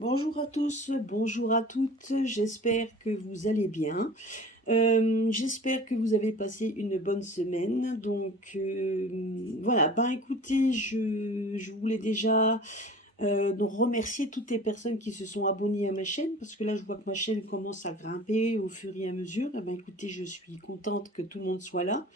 Bonjour à tous, bonjour à toutes, j'espère que vous allez bien. J'espère que vous avez passé une bonne semaine. Donc voilà, ben écoutez, je voulais déjà donc remercier toutes les personnes qui se sont abonnées à ma chaîne, parce que là je vois que ma chaîne commence à grimper au fur et à mesure. Eh ben écoutez, je suis contente que tout le monde soit là.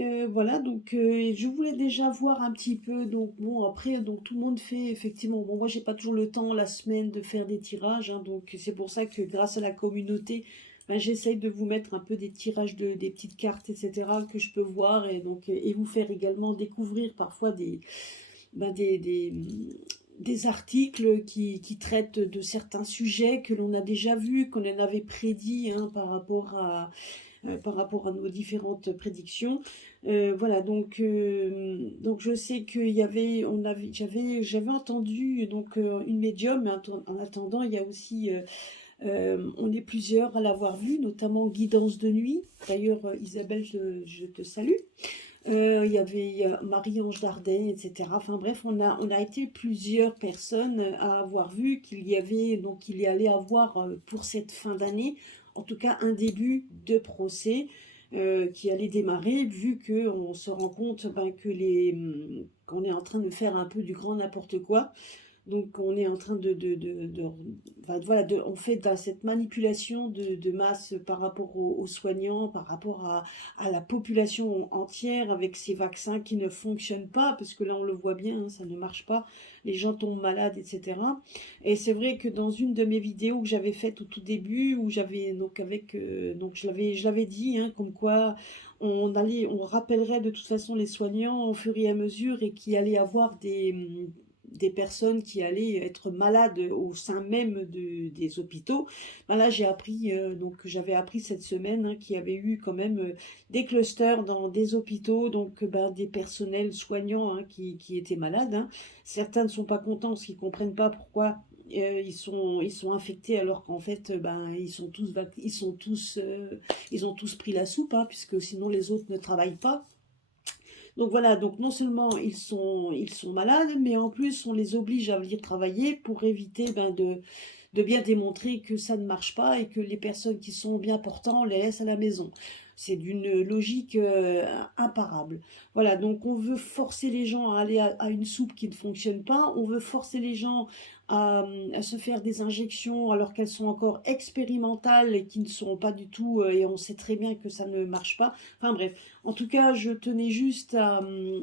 Euh, voilà, donc je voulais déjà voir un petit peu, donc bon, après, donc tout le monde fait effectivement, bon, moi j'ai pas toujours le temps la semaine de faire des tirages, hein, donc c'est pour ça que grâce à la communauté, ben, j'essaye de vous mettre un peu des tirages des petites cartes, etc., que je peux voir, et donc et vous faire également découvrir parfois ben, des articles qui traitent de certains sujets que l'on a déjà vus, qu'on en avait prédit, hein, par rapport à nos différentes prédictions. Voilà, donc je sais qu'il y avait, j'avais entendu donc une médium, mais en attendant, il y a aussi, on est plusieurs à l'avoir vu, notamment Guidance de nuit. D'ailleurs, Isabelle, je te salue. Il y avait Marie-Ange Dardet, etc. Enfin bref, on a été plusieurs personnes à avoir vu qu'il y avait, donc il y allait avoir pour cette fin d'année, en tout cas un début de procès qui allait démarrer, vu qu'on se rend compte ben, qu'on est en train de faire un peu du grand n'importe quoi. Donc on est en train enfin, voilà, on fait cette manipulation de masse par rapport aux soignants, par rapport à la population entière avec ces vaccins qui ne fonctionnent pas, parce que là on le voit bien, hein, ça ne marche pas, les gens tombent malades, etc. Et c'est vrai que dans une de mes vidéos que j'avais faites au tout début, où j'avais donc donc je l'avais dit, hein, comme quoi on rappellerait de toute façon les soignants au fur et à mesure et qu'il allait avoir des personnes qui allaient être malades au sein même des hôpitaux. Ben là, j'ai appris, donc j'avais appris cette semaine, hein, qu'il y avait eu quand même des clusters dans des hôpitaux, donc ben, des personnels soignants, hein, qui étaient malades, hein. Certains ne sont pas contents parce qu'ils ne comprennent pas pourquoi ils sont infectés alors qu'en fait ben ils ont tous pris la soupe, hein, puisque sinon les autres ne travaillent pas. Donc voilà, donc non seulement ils sont malades, mais en plus on les oblige à venir travailler pour éviter ben, de bien démontrer que ça ne marche pas et que les personnes qui sont bien portantes les laissent à la maison. C'est d'une logique imparable. Voilà, donc on veut forcer les gens à aller à une soupe qui ne fonctionne pas, on veut forcer les gens à se faire des injections alors qu'elles sont encore expérimentales et qui ne sont pas du tout, et on sait très bien que ça ne marche pas. Enfin bref, en tout cas, je tenais juste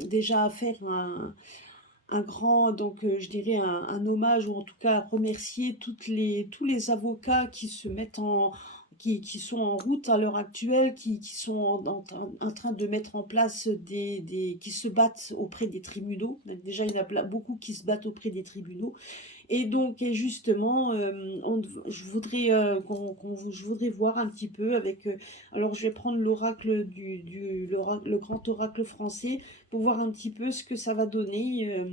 déjà à faire un grand, donc je dirais un hommage, ou en tout cas à remercier tous les avocats qui se mettent qui sont en route à l'heure actuelle, qui sont en train de mettre en place qui se battent auprès des tribunaux. Déjà, il y en a beaucoup qui se battent auprès des tribunaux. Et donc, et justement, je voudrais voir un petit peu avec. Alors, je vais prendre l'oracle le grand oracle français pour voir un petit peu ce que ça va donner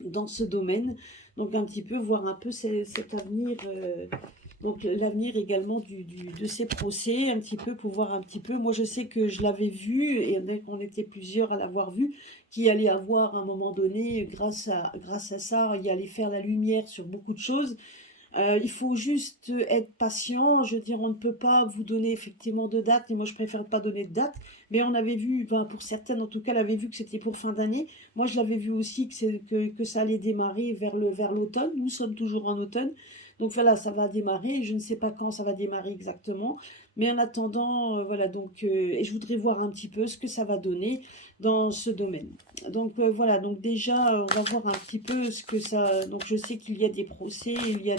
dans ce domaine. Donc, un petit peu voir un peu cet avenir. Donc l'avenir également de ces procès, un petit peu pour voir un petit peu. Moi je sais que je l'avais vu, et on était plusieurs à l'avoir vu, qui allait avoir à un moment donné, grâce à ça, il allait faire la lumière sur beaucoup de choses. Il faut juste être patient. Je veux dire, on ne peut pas vous donner effectivement de date, et moi je préfère pas donner de date, mais on avait vu, ben, pour certaines en tout cas, elle avait vu que c'était pour fin d'année. Moi je l'avais vu aussi que ça allait démarrer vers l'automne. Nous sommes toujours en automne. Donc voilà, ça va démarrer. Je ne sais pas quand ça va démarrer exactement. Mais en attendant, voilà, donc, et je voudrais voir un petit peu ce que ça va donner dans ce domaine. Donc voilà, donc déjà, on va voir un petit peu ce que ça. Donc je sais qu'il y a des procès, il y a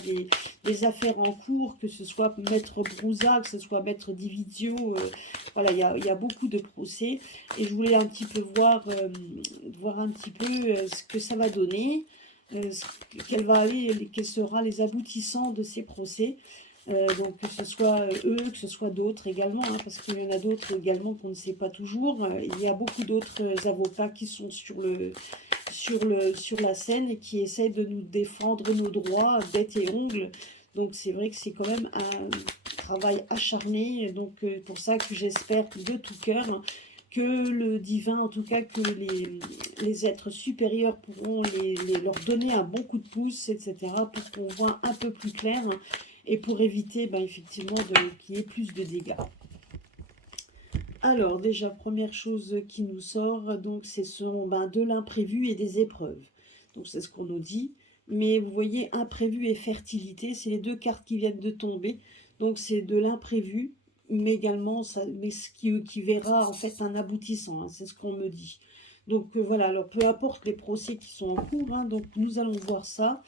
des affaires en cours, que ce soit Maître Brouza, que ce soit Maître Dividio. Voilà, il y a beaucoup de procès. Et je voulais un petit peu voir un petit peu ce que ça va donner, quels sera les aboutissants de ces procès. Donc que ce soit eux, que ce soit d'autres également, hein, parce qu'il y en a d'autres également qu'on ne sait pas toujours. Il y a beaucoup d'autres avocats qui sont sur la scène et qui essayent de nous défendre nos droits bec et ongles. Donc c'est vrai que c'est quand même un travail acharné. Donc pour ça que j'espère de tout cœur, hein, que le divin, en tout cas que les êtres supérieurs pourront leur donner un bon coup de pouce, etc., pour qu'on voit un peu plus clair, hein, et pour éviter effectivement qu'il y ait plus de dégâts. Alors déjà, première chose qui nous sort, donc ce sont de l'imprévu et des épreuves. Donc c'est ce qu'on nous dit. Mais vous voyez, imprévu et fertilité, c'est les deux cartes qui viennent de tomber. Donc c'est de l'imprévu, mais également ce qui verra en fait un aboutissant, hein, c'est ce qu'on me dit. Donc voilà, alors peu importe les procès qui sont en cours, hein, donc nous allons voir ça.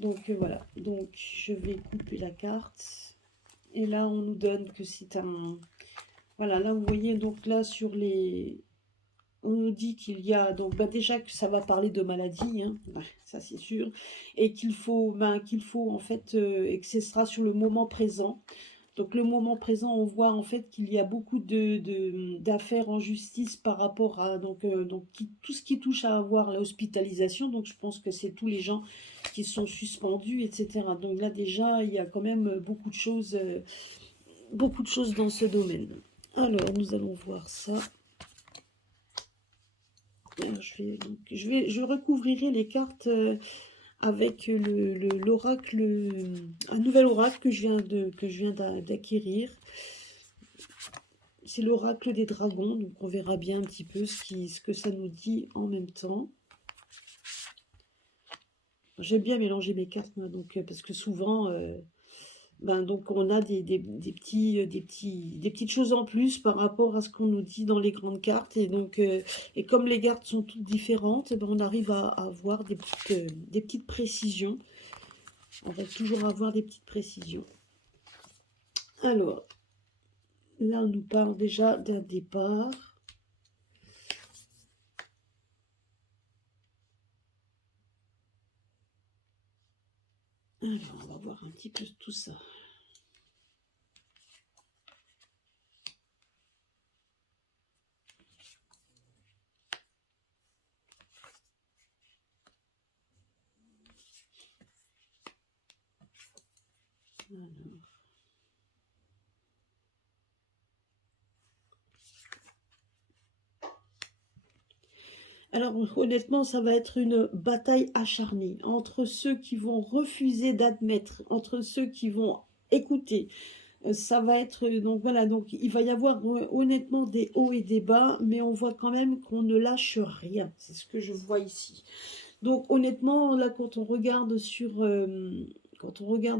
Donc voilà, donc je vais couper la carte. Et là on nous donne que c'est un... Voilà, là vous voyez, donc là sur les... On nous dit qu'il y a, donc déjà que ça va parler de maladie, hein, ça c'est sûr, et qu'il faut en fait, et que ce sera sur le moment présent. Donc le moment présent, on voit en fait qu'il y a beaucoup d'affaires en justice par rapport à tout ce qui touche à avoir l'hospitalisation. Donc je pense que c'est tous les gens qui sont suspendus, etc. Donc là déjà, il y a quand même beaucoup de choses dans ce domaine. Alors nous allons voir ça. Alors, je recouvrirai les cartes avec l'oracle, un nouvel oracle que je viens d'acquérir. C'est l'oracle des dragons, donc on verra bien un petit peu ce que ça nous dit en même temps. J'aime bien mélanger mes cartes, moi, donc, parce que souvent, donc on a des petites choses en plus par rapport à ce qu'on nous dit dans les grandes cartes. Et donc, et comme les cartes sont toutes différentes, on arrive à avoir des petites précisions. On va toujours avoir des petites précisions. Alors, là, on nous parle déjà d'un départ. Alors, on va voir un petit peu tout ça. Alors, honnêtement, ça va être une bataille acharnée entre ceux qui vont refuser d'admettre, entre ceux qui vont écouter. Ça va être, donc voilà, donc il va y avoir honnêtement des hauts et des bas, mais on voit quand même qu'on ne lâche rien. C'est ce que je vois ici. Donc honnêtement, là, quand on regarde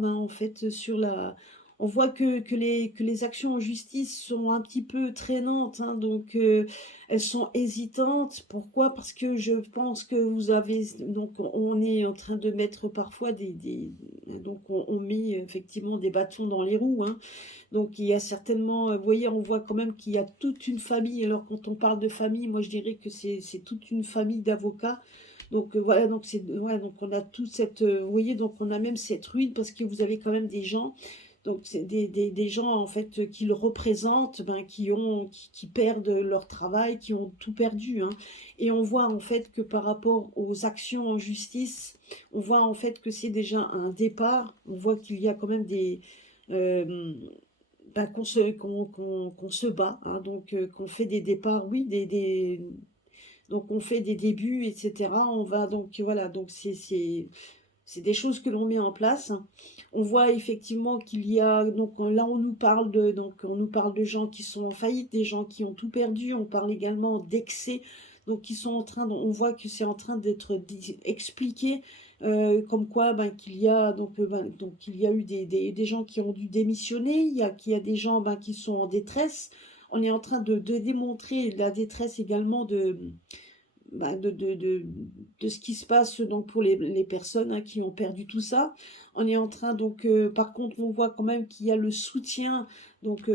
hein, en fait sur la... On voit que les actions en justice sont un petit peu traînantes, hein, donc elles sont hésitantes. Pourquoi? Parce que je pense que vous avez... Donc on est en train de mettre parfois donc on met effectivement des bâtons dans les roues, hein. Donc il y a certainement... Vous voyez, on voit quand même qu'il y a toute une famille. Alors quand on parle de famille, moi je dirais que c'est toute une famille d'avocats. Donc voilà, donc donc on a toute cette, vous voyez, donc on a même cette ruine parce que vous avez quand même des gens, donc c'est des gens en fait qui le représentent, qui perdent leur travail, qui ont tout perdu, hein. Et on voit en fait que par rapport aux actions en justice, on voit en fait que c'est déjà un départ. On voit qu'il y a quand même qu'on se bat, hein, donc qu'on fait des départs, oui, donc on fait des débuts, etc. On va donc voilà, donc c'est des choses que l'on met en place. On voit effectivement qu'il y a, donc là on nous parle de gens qui sont en faillite, des gens qui ont tout perdu. On parle également d'excès, donc qui sont en train, on voit que c'est en train d'être expliqué, comme quoi qu'il y a donc il y a eu des gens qui ont dû démissionner, qu'il y a des gens qui sont en détresse. On est en train de démontrer la détresse également de ce qui se passe donc pour les personnes, hein, qui ont perdu tout ça. On est en train donc, par contre, on voit quand même qu'il y a le soutien, donc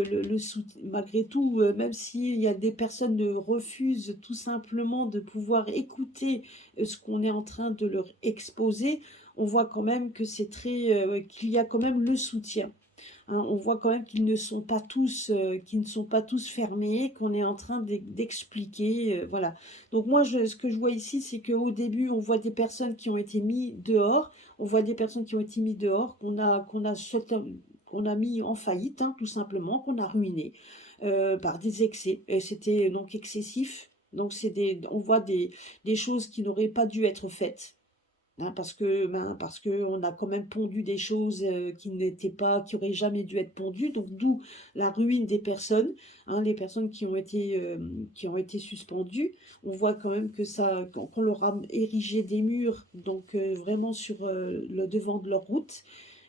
malgré tout, même s'il y a des personnes qui refusent tout simplement de pouvoir écouter ce qu'on est en train de leur exposer, on voit quand même que qu'il y a quand même le soutien. Hein, on voit quand même qu'ils ne sont pas tous, fermés, qu'on est en train d'expliquer, voilà. Donc moi, ce que je vois ici, c'est qu'au début, on voit des personnes qui ont été mises dehors, on voit des personnes qui ont été mises dehors, qu'on a mis en faillite, hein, tout simplement, qu'on a ruiné. par des excès. Et c'était donc excessif. Donc on voit des choses qui n'auraient pas dû être faites. Hein, parce que on a quand même pondu des choses qui n'étaient pas, qui auraient jamais dû être pondues, donc d'où la ruine des personnes, hein, les personnes qui ont été suspendues. On voit quand même que ça, qu'on leur a érigé des murs, donc vraiment sur le devant de leur route,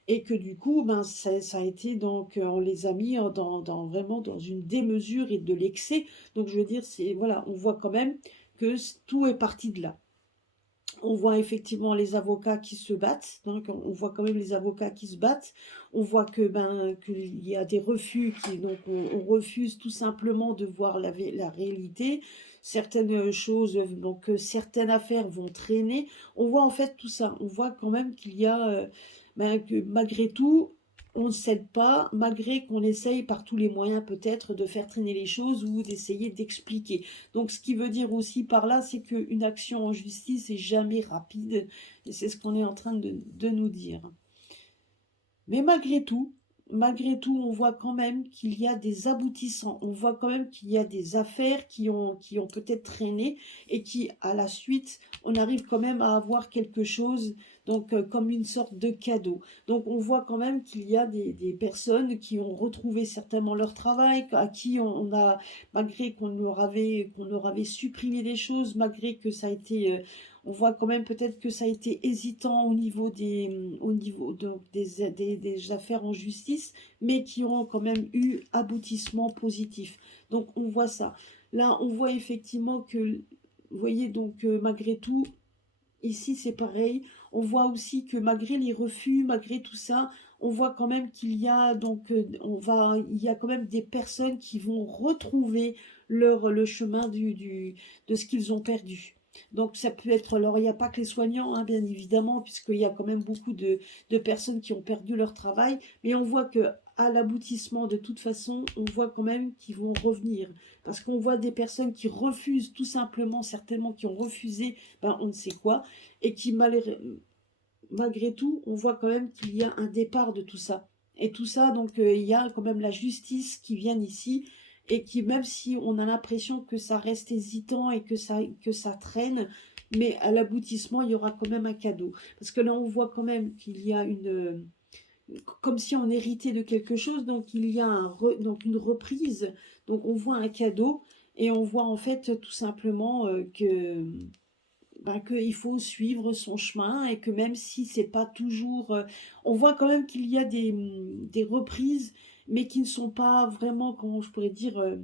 et que du coup, ben ça a été donc, on les a mis vraiment dans une démesure et de l'excès. Donc je veux dire, c'est voilà, on voit quand même que tout est parti de là. On voit effectivement les avocats qui se battent, donc on voit quand même les avocats qui se battent. On voit que qu'il y a des refus donc on refuse tout simplement de voir la réalité. Certaines choses, donc certaines affaires vont traîner. On voit en fait tout ça. On voit quand même qu'il y a que malgré tout, on ne cède pas, malgré qu'on essaye par tous les moyens peut-être de faire traîner les choses ou d'essayer d'expliquer. Donc, ce qui veut dire aussi par là, c'est qu'une action en justice est jamais rapide, et c'est ce qu'on est en train de nous dire. Mais malgré tout, on voit quand même qu'il y a des aboutissants. On voit quand même qu'il y a des affaires qui ont peut-être traîné et qui, à la suite, on arrive quand même à avoir quelque chose, donc comme une sorte de cadeau. Donc on voit quand même qu'il y a des personnes qui ont retrouvé certainement leur travail, à qui on a, malgré qu'on leur avait supprimé des choses, malgré que ça a été on voit quand même peut-être que ça a été hésitant au niveau des affaires en justice, mais qui ont quand même eu aboutissement positif. Donc on voit ça. Là, on voit effectivement que, vous voyez, donc malgré tout, ici c'est pareil. On voit aussi que malgré les refus, malgré tout ça, on voit quand même qu'il y a donc il y a quand même des personnes qui vont retrouver le chemin de ce qu'ils ont perdu. Donc ça peut être, alors il n'y a pas que les soignants, hein, bien évidemment, puisqu'il y a quand même beaucoup de personnes qui ont perdu leur travail, mais on voit que à l'aboutissement, de toute façon, on voit quand même qu'ils vont revenir. Parce qu'on voit des personnes qui refusent tout simplement, certainement qui ont refusé, on ne sait quoi, et qui malgré tout, on voit quand même qu'il y a un départ de tout ça. Et tout ça, donc il y a quand même la justice qui vient ici et qui, même si on a l'impression que ça reste hésitant et que ça traîne, mais à l'aboutissement, il y aura quand même un cadeau. Parce que là, on voit quand même qu'il y a comme si on héritait de quelque chose, donc il y a donc une reprise, donc on voit un cadeau et on voit en fait tout simplement qu'il faut suivre son chemin et que même si c'est pas toujours... on voit quand même qu'il y a des reprises, mais qui ne sont pas vraiment, comment je pourrais dire...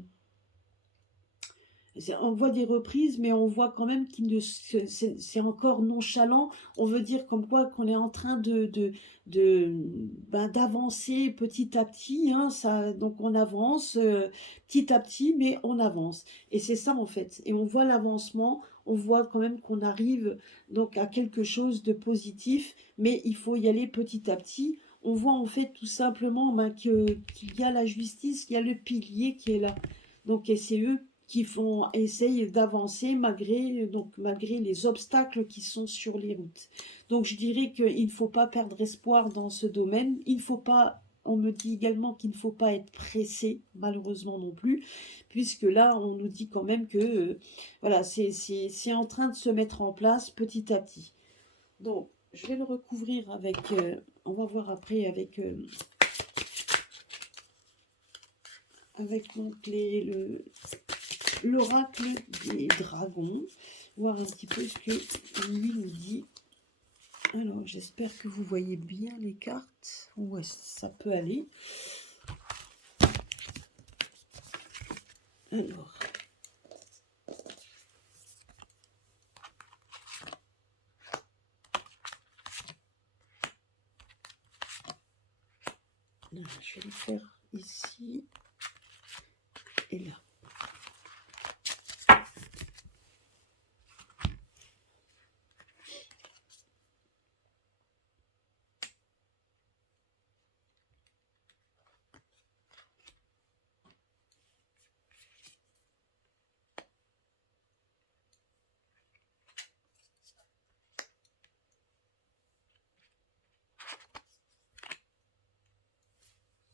on voit des reprises, mais on voit quand même qu'il ne, c'est encore nonchalant. On veut dire comme quoi qu'on est en train d'avancer petit à petit. Hein, ça, donc on avance petit à petit, mais on avance. Et c'est ça en fait. Et on voit l'avancement. On voit quand même qu'on arrive donc à quelque chose de positif, mais il faut y aller petit à petit. On voit en fait tout simplement qu'il y a la justice, il y a le pilier qui est là. Donc et c'est eux qui essayent d'avancer malgré les obstacles qui sont sur les routes. Donc je dirais qu'il ne faut pas perdre espoir dans ce domaine. Il ne faut pas, on me dit également qu'il ne faut pas être pressé, malheureusement non plus, puisque là on nous dit quand même que voilà, c'est en train de se mettre en place petit à petit. Donc je vais le recouvrir avec, on va voir après avec donc l'oracle des dragons, voir un petit peu ce que lui nous dit. Alors, j'espère que vous voyez bien les cartes. Ouais, ça peut aller. Alors. Là, je vais le faire ici et là.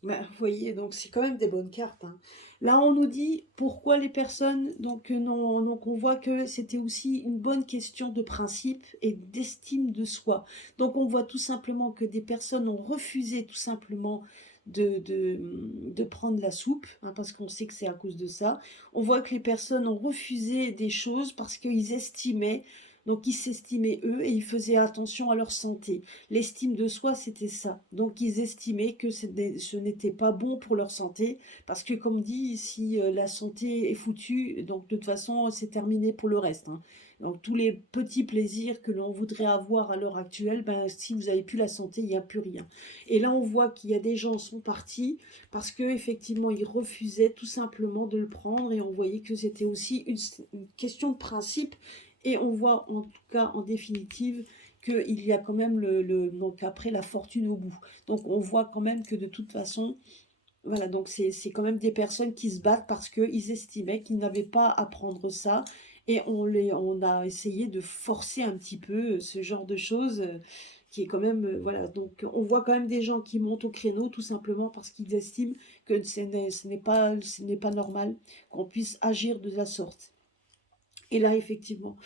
Bah, vous voyez, donc c'est quand même des bonnes cartes, hein. Là, on nous dit pourquoi les personnes, donc, non, donc on voit que c'était aussi une bonne question de principe et d'estime de soi. Donc on voit tout simplement que des personnes ont refusé tout simplement de prendre la soupe, hein, parce qu'on sait que c'est à cause de ça. On voit que les personnes ont refusé des choses parce qu'ils estimaient, donc ils s'estimaient eux et ils faisaient attention à leur santé. L'estime de soi, c'était ça. Donc ils estimaient que ce n'était pas bon pour leur santé, parce que comme dit, si la santé est foutue, donc de toute façon, c'est terminé pour le reste, hein. Donc tous les petits plaisirs que l'on voudrait avoir à l'heure actuelle, ben, si vous n'avez plus la santé, il n'y a plus rien. Et là, on voit qu'il y a des gens qui sont partis parce qu'effectivement, ils refusaient tout simplement de le prendre, et on voyait que c'était aussi une question de principe. Et on voit en tout cas, en définitive, qu'il y a quand même donc après la fortune au bout. Donc on voit quand même que de toute façon, voilà, donc c'est quand même des personnes qui se battent parce qu'ils estimaient qu'ils n'avaient pas à prendre ça. Et on a essayé de forcer un petit peu ce genre de choses, qui est quand même, voilà. Donc on voit quand même des gens qui montent au créneau tout simplement parce qu'ils estiment que ce n'est pas normal qu'on puisse agir de la sorte. Et là, effectivement,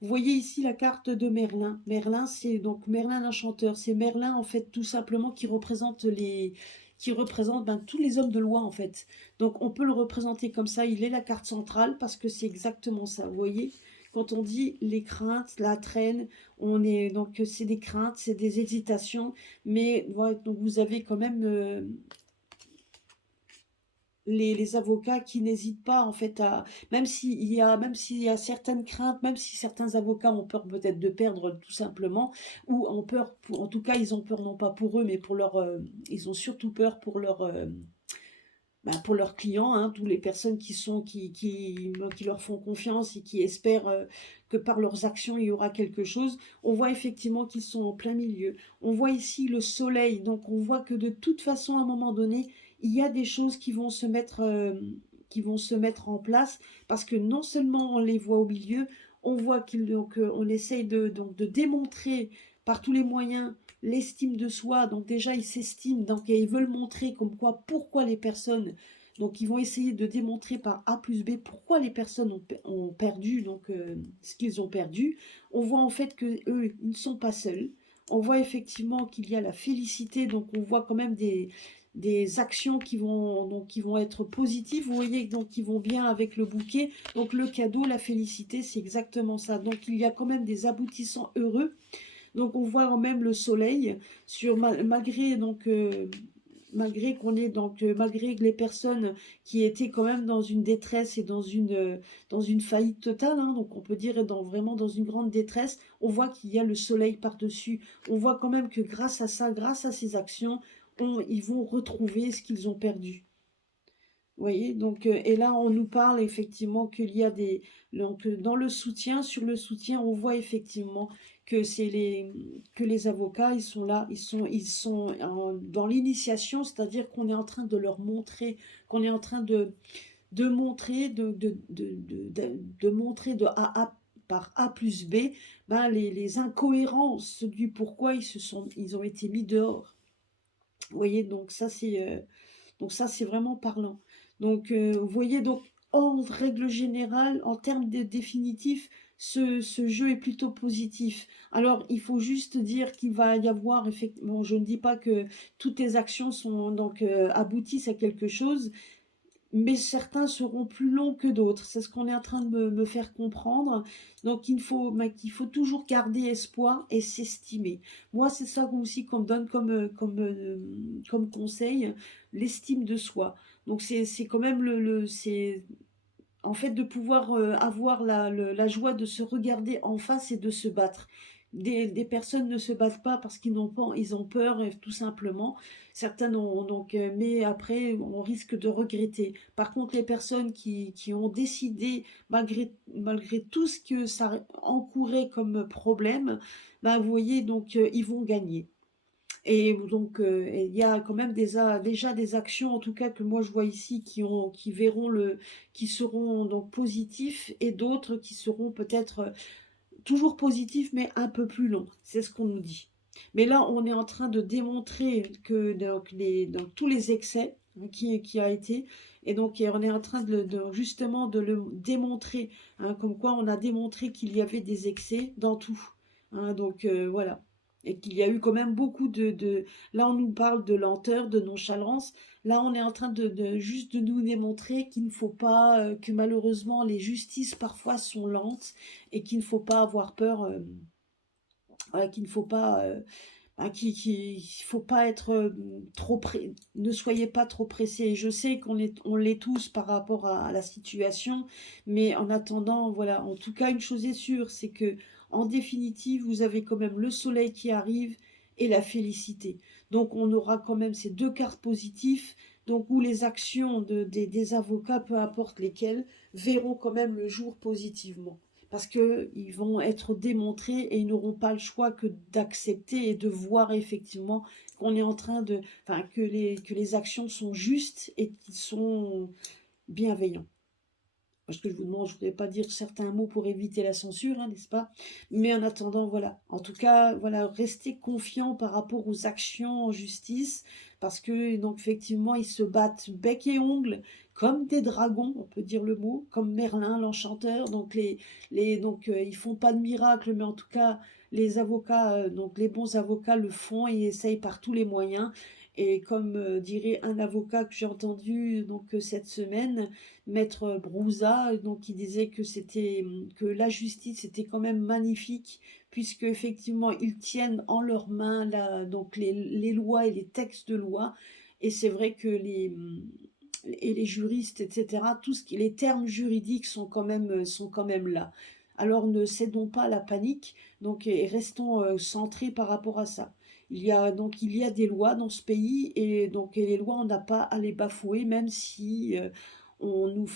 vous voyez ici la carte de Merlin. Merlin, c'est donc Merlin l'enchanteur. C'est Merlin, en fait, tout simplement, qui représente ben, tous les hommes de loi, en fait. Donc, on peut le représenter comme ça. Il est la carte centrale parce que c'est exactement ça. Vous voyez, quand on dit les craintes, la traîne, on est donc c'est des craintes, c'est des hésitations, mais voilà, donc vous avez quand même les avocats qui n'hésitent pas en fait à, même s'il y a certaines craintes, même si certains avocats ont peur peut-être de perdre tout simplement, ou ont peur, en tout cas ils ont peur non pas pour eux, mais pour leur, ils ont surtout peur pour leurs clients, hein, toutes les personnes qui leur font confiance et qui espèrent que par leurs actions il y aura quelque chose. On voit effectivement qu'ils sont en plein milieu. On voit ici le soleil, donc on voit que de toute façon à un moment donné, il y a des choses qui vont se mettre en place, parce que non seulement on les voit au milieu, on voit on essaye donc, de démontrer par tous les moyens l'estime de soi. Donc déjà ils s'estiment, donc et ils veulent montrer comme quoi, pourquoi les personnes, donc ils vont essayer de démontrer par A plus B pourquoi les personnes ont perdu, donc ce qu'ils ont perdu. On voit en fait que eux ils ne sont pas seuls. On voit effectivement qu'il y a la félicité, donc on voit quand même des actions qui vont être positives, vous voyez, donc qui vont bien avec le bouquet. Donc le cadeau, la félicité, c'est exactement ça. Donc il y a quand même des aboutissants heureux. Donc on voit quand même le soleil malgré donc malgré qu'on est donc malgré que les personnes qui étaient quand même dans une détresse et dans une faillite totale, hein, donc on peut dire vraiment dans une grande détresse, on voit qu'il y a le soleil par-dessus. On voit quand même que grâce à ça, grâce à ces actions, ils vont retrouver ce qu'ils ont perdu. Vous voyez, donc, et là, on nous parle effectivement qu'il y a des... Donc, dans le soutien, sur le soutien, on voit effectivement que que les avocats, ils sont là, ils sont dans l'initiation, c'est-à-dire qu'on est en train de leur montrer, qu'on est en train de montrer, de montrer de par A plus B, ben, les incohérences du pourquoi ils ont été mis dehors. Vous voyez, donc ça, c'est vraiment parlant. Donc, vous voyez, donc, en règle générale, en termes de définitif, ce jeu est plutôt positif. Alors, il faut juste dire qu'il va y avoir, effectivement, bon, je ne dis pas que toutes les actions aboutissent à quelque chose, mais certains seront plus longs que d'autres. C'est ce qu'on est en train de me faire comprendre. Donc, il faut toujours garder espoir et s'estimer. Moi, c'est ça aussi qu'on me donne comme conseil, l'estime de soi. Donc, c'est quand même c'est en fait de pouvoir avoir la joie de se regarder en face et de se battre. Des personnes ne se battent pas parce qu'ils n'ont pas, ils ont peur, tout simplement. Certaines ont donc, mais après, on risque de regretter. Par contre, les personnes qui ont décidé, malgré tout ce que ça encourait comme problème, ben, vous voyez, donc ils vont gagner. Et donc, il y a quand même déjà des actions, en tout cas que moi je vois ici, qui seront donc positifs, et d'autres qui seront peut-être toujours positifs, mais un peu plus longs. C'est ce qu'on nous dit. Mais là, on est en train de démontrer que donc, tous les excès, hein, qui a été, et donc et on est en train justement de le démontrer, hein, comme quoi on a démontré qu'il y avait des excès dans tout, hein, donc voilà. Et qu'il y a eu quand même beaucoup Là, on nous parle de lenteur, de nonchalance. Là, on est en train juste de nous démontrer qu'il ne faut pas, que malheureusement, les justices parfois sont lentes et qu'il ne faut pas avoir peur, voilà, qu'il ne faut pas... il faut pas être trop ne soyez pas trop pressés. Je sais on l'est tous par rapport à la situation, mais en attendant, voilà, en tout cas, une chose est sûre, c'est que en définitive, vous avez quand même le soleil qui arrive et la félicité. Donc, on aura quand même ces deux cartes positives, donc où les actions des avocats, peu importe lesquelles, verront quand même le jour positivement parce qu'ils vont être démontrés et ils n'auront pas le choix que d'accepter et de voir effectivement qu'on est en train de... Enfin, que les actions sont justes et qu'ils sont bienveillants. Parce que je vous demande, je ne voudrais pas dire certains mots pour éviter la censure, hein, n'est-ce pas? Mais en attendant, voilà. En tout cas, voilà, restez confiants par rapport aux actions en justice, parce que, donc, effectivement, ils se battent bec et ongles, comme des dragons, on peut dire le mot, comme Merlin, l'enchanteur. Donc, ils font pas de miracle, mais en tout cas, les avocats, donc les bons avocats le font et essayent par tous les moyens. Et comme dirait un avocat que j'ai entendu donc cette semaine, Maître Brouza, donc qui disait que la justice était quand même magnifique, puisque effectivement ils tiennent en leurs mains donc les lois et les textes de loi, et c'est vrai que les juristes, etc., les termes juridiques sont quand même là. Alors ne cédons pas à la panique, donc et restons centrés par rapport à ça. Il y a des lois dans ce pays et donc et les lois on n'a pas à les bafouer même si on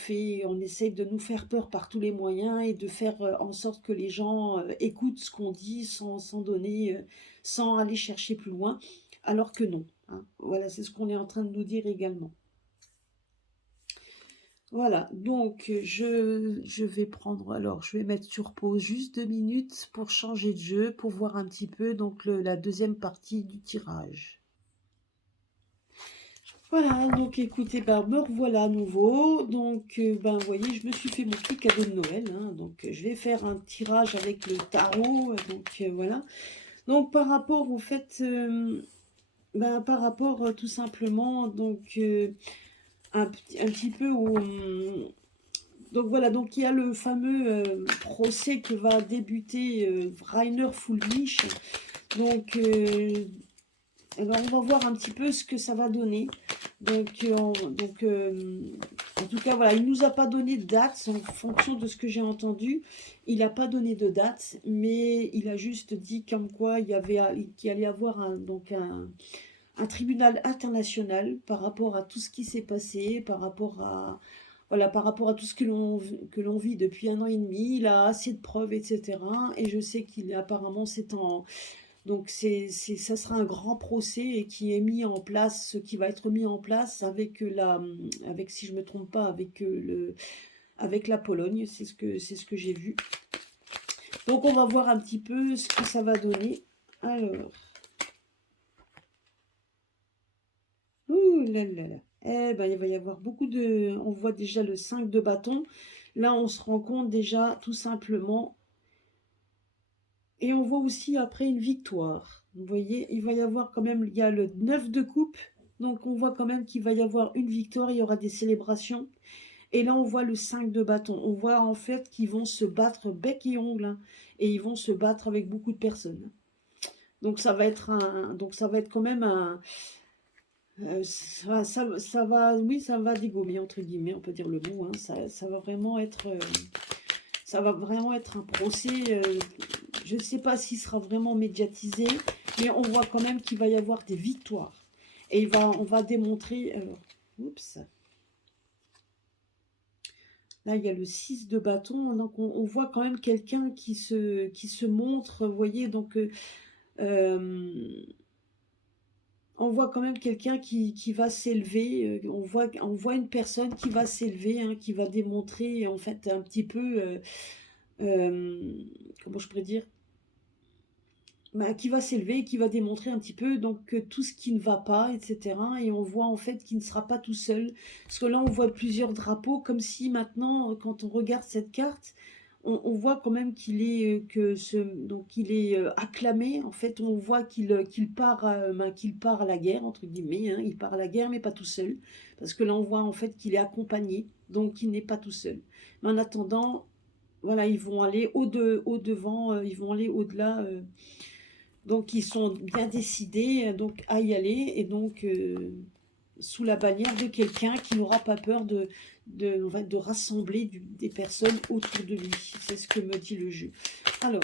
essaye de nous faire peur par tous les moyens et de faire en sorte que les gens écoutent ce qu'on dit sans aller chercher plus loin, alors que non, hein. Voilà, c'est ce qu'on est en train de nous dire également. Voilà, donc je vais prendre, alors je vais mettre sur pause juste 2 minutes pour changer de jeu, pour voir un petit peu donc la deuxième partie du tirage. Voilà, donc écoutez, ben, me revoilà à nouveau. Donc, ben, vous voyez, je me suis fait mon petit cadeau de Noël, hein. Donc, je vais faire un tirage avec le tarot. Donc, voilà. Donc, par rapport au fait, ben, par rapport tout simplement, donc, un petit peu au... Donc, voilà, donc il y a le fameux procès que va débuter Rainer Fulmich. Donc, alors, on va voir un petit peu ce que ça va donner. En tout cas, voilà, il ne nous a pas donné de date en fonction de ce que j'ai entendu. Il n'a pas donné de date, mais il a juste dit comme quoi qu'il allait y avoir un tribunal international par rapport à tout ce qui s'est passé, voilà, par rapport à tout ce que l'on vit depuis 1 an et demi. Il a assez de preuves, etc. Et je sais qu'il apparemment c'est en donc ça sera un grand procès et qui va être mis en place avec si je me trompe pas, avec la Pologne, c'est ce que j'ai vu. Donc on va voir un petit peu ce que ça va donner. Alors, ouh là là là. Eh ben il va y avoir on voit déjà le 5 de bâton. Là on se rend compte déjà tout simplement. Et on voit aussi après une victoire. Vous voyez, il va y avoir quand même, il y a le 9 de coupe. Donc on voit quand même qu'il va y avoir une victoire, il y aura des célébrations. Et là on voit le 5 de bâton. On voit en fait qu'ils vont se battre bec et ongle, hein, et ils vont se battre avec beaucoup de personnes. Donc donc ça va être quand même oui, ça va dégommer entre guillemets, on peut dire le mot, hein. Ça va vraiment être... ça va vraiment être un procès. Je ne sais pas s'il sera vraiment médiatisé, mais on voit quand même qu'il va y avoir des victoires. Et on va démontrer... Alors, oups. Là, il y a le 6 de bâton. Donc, on voit quand même quelqu'un qui se montre. Vous voyez, donc... on voit quand même quelqu'un qui va s'élever. On voit une personne qui va s'élever, hein, qui va démontrer, en fait, un petit peu... comment je pourrais dire, bah, qui va s'élever, qui va démontrer un petit peu donc tout ce qui ne va pas, etc. Et on voit en fait qu'il ne sera pas tout seul. Parce que là, on voit plusieurs drapeaux, comme si maintenant, quand on regarde cette carte, on voit quand même qu'il est, donc il est acclamé. En fait, on voit qu'il part, qu'il part à la guerre, entre guillemets. Hein. Il part à la guerre, mais pas tout seul. Parce que là, on voit en fait qu'il est accompagné, donc il n'est pas tout seul. Mais en attendant, voilà, ils vont aller au-devant, ils vont aller au-delà. Donc ils sont bien décidés donc à y aller et donc sous la bannière de quelqu'un qui n'aura pas peur de rassembler des personnes autour de lui. C'est ce que me dit le jeu. Alors,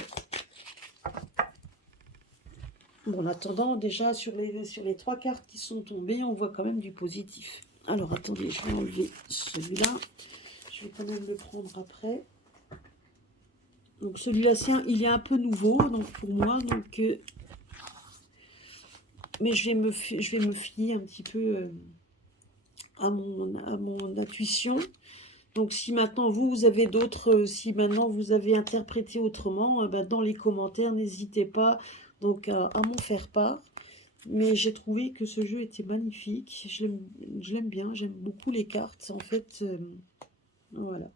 bon, en attendant, déjà sur les trois cartes qui sont tombées, on voit quand même du positif. Alors attendez, je vais enlever celui-là. Je vais quand même le prendre après. Donc celui-là, il est un peu nouveau donc pour moi. Donc, mais je vais me fier un petit peu à mon intuition. Donc si maintenant vous avez d'autres, si maintenant vous avez interprété autrement, ben, dans les commentaires, n'hésitez pas donc à m'en faire part. Mais j'ai trouvé que ce jeu était magnifique. Je l'aime bien, j'aime beaucoup les cartes. En fait, voilà.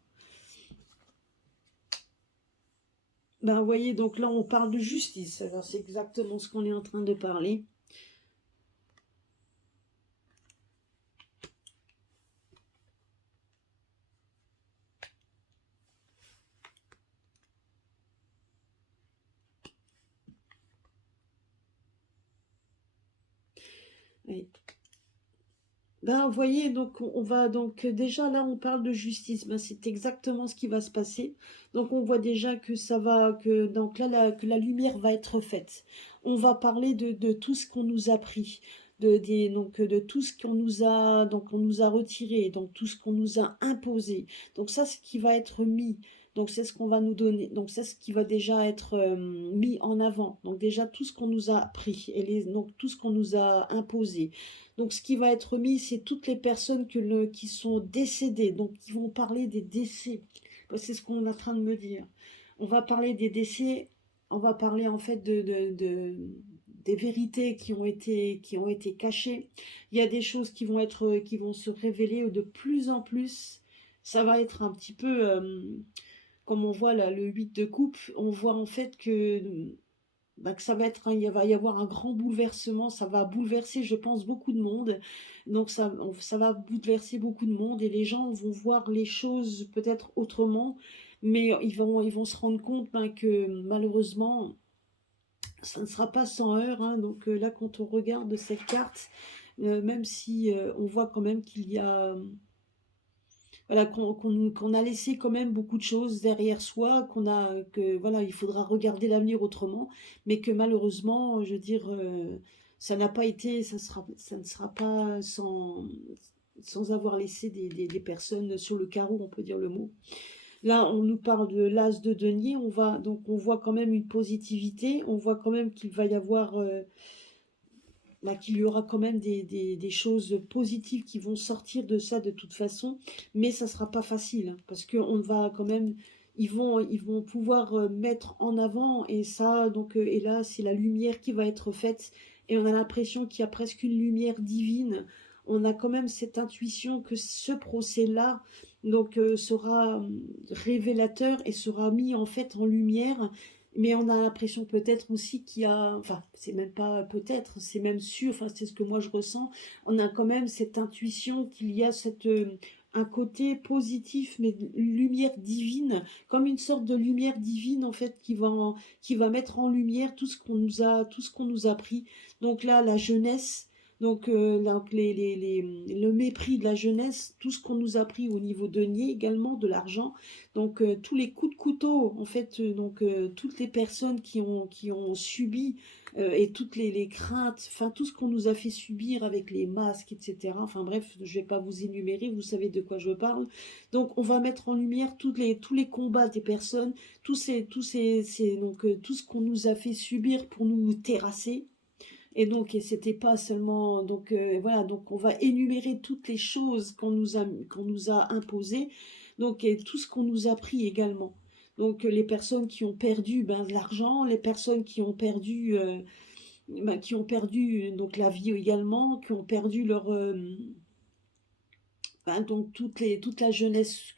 Ben, vous voyez, donc là on parle de justice. Alors c'est exactement ce qu'on est en train de parler. Oui. Ben, vous voyez, donc on va donc déjà là on parle de justice, ben, c'est exactement ce qui va se passer. Donc on voit déjà que ça va, que donc là que la lumière va être faite. On va parler de tout ce qu'on nous a pris, donc de tout ce qu'on nous a donc on nous a retiré, donc tout ce qu'on nous a imposé. Donc ça c'est ce qui va être mis. Donc c'est ce qu'on va nous donner. Donc c'est ce qui va déjà être mis en avant. Donc déjà tout ce qu'on nous a pris et donc tout ce qu'on nous a imposé. Donc, ce qui va être mis, c'est toutes les personnes qui sont décédées, donc qui vont parler des décès. C'est ce qu'on est en train de me dire. On va parler des décès, on va parler en fait des vérités qui ont été cachées. Il y a des choses qui vont se révéler de plus en plus. Ça va être un petit peu, comme on voit là, le 8 de coupe, on voit en fait que bah, que ça va être, il va y avoir un grand bouleversement, ça va bouleverser, je pense, beaucoup de monde. Donc ça va bouleverser beaucoup de monde et les gens vont voir les choses peut-être autrement, mais ils vont se rendre compte ben, que malheureusement, ça ne sera pas sans heurts. Hein. Donc là, quand on regarde cette carte, même si on voit quand même qu'il y a voilà, qu'on a laissé quand même beaucoup de choses derrière soi, que voilà, il faudra regarder l'avenir autrement, mais que malheureusement, je veux dire, ça n'a pas été, ça ne sera pas sans avoir laissé des personnes sur le carreau, on peut dire le mot. Là, on nous parle de l'as de denier, donc on voit quand même une positivité, on voit quand même qu'il va y avoir bah, qu'il y aura quand même des choses positives qui vont sortir de ça de toute façon, mais ça sera pas facile, hein, parce qu'on va quand même, ils vont pouvoir mettre en avant, et ça, donc, et là, c'est la lumière qui va être faite, et on a l'impression qu'il y a presque une lumière divine. On a quand même cette intuition que ce procès-là, donc, sera révélateur et sera mis en fait en lumière, mais on a l'impression peut-être aussi qu'il y a, enfin, c'est même pas peut-être, c'est même sûr, enfin, c'est ce que moi je ressens, on a quand même cette intuition qu'il y a un côté positif, mais une lumière divine, comme une sorte de lumière divine, en fait, qui va mettre en lumière tout ce qu'on nous a pris. Donc là, la jeunesse, donc, le mépris de la jeunesse, tout ce qu'on nous a pris au niveau denier également, de l'argent, donc tous les coups de couteau, en fait, donc toutes les personnes qui ont subi et toutes les craintes, enfin tout ce qu'on nous a fait subir avec les masques, etc. Enfin bref, je ne vais pas vous énumérer, vous savez de quoi je parle. Donc on va mettre en lumière tous les combats des personnes, donc tout ce qu'on nous a fait subir pour nous terrasser. Et donc, et c'était pas seulement, donc voilà, donc on va énumérer toutes les choses qu'on nous a imposées, donc et tout ce qu'on nous a pris également. Donc les personnes qui ont perdu de l'argent, les personnes qui ont perdu donc la vie également, qui ont perdu leur donc toute la jeunesse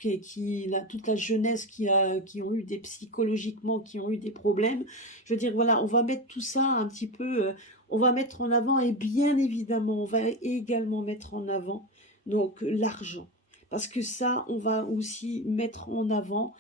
toute la jeunesse qui ont eu des psychologiquement, qui ont eu des problèmes. Je veux dire, voilà, on va mettre tout ça un petit peu, on va mettre en avant et bien évidemment, on va également mettre en avant donc l'argent. Parce que ça, on va aussi mettre en avant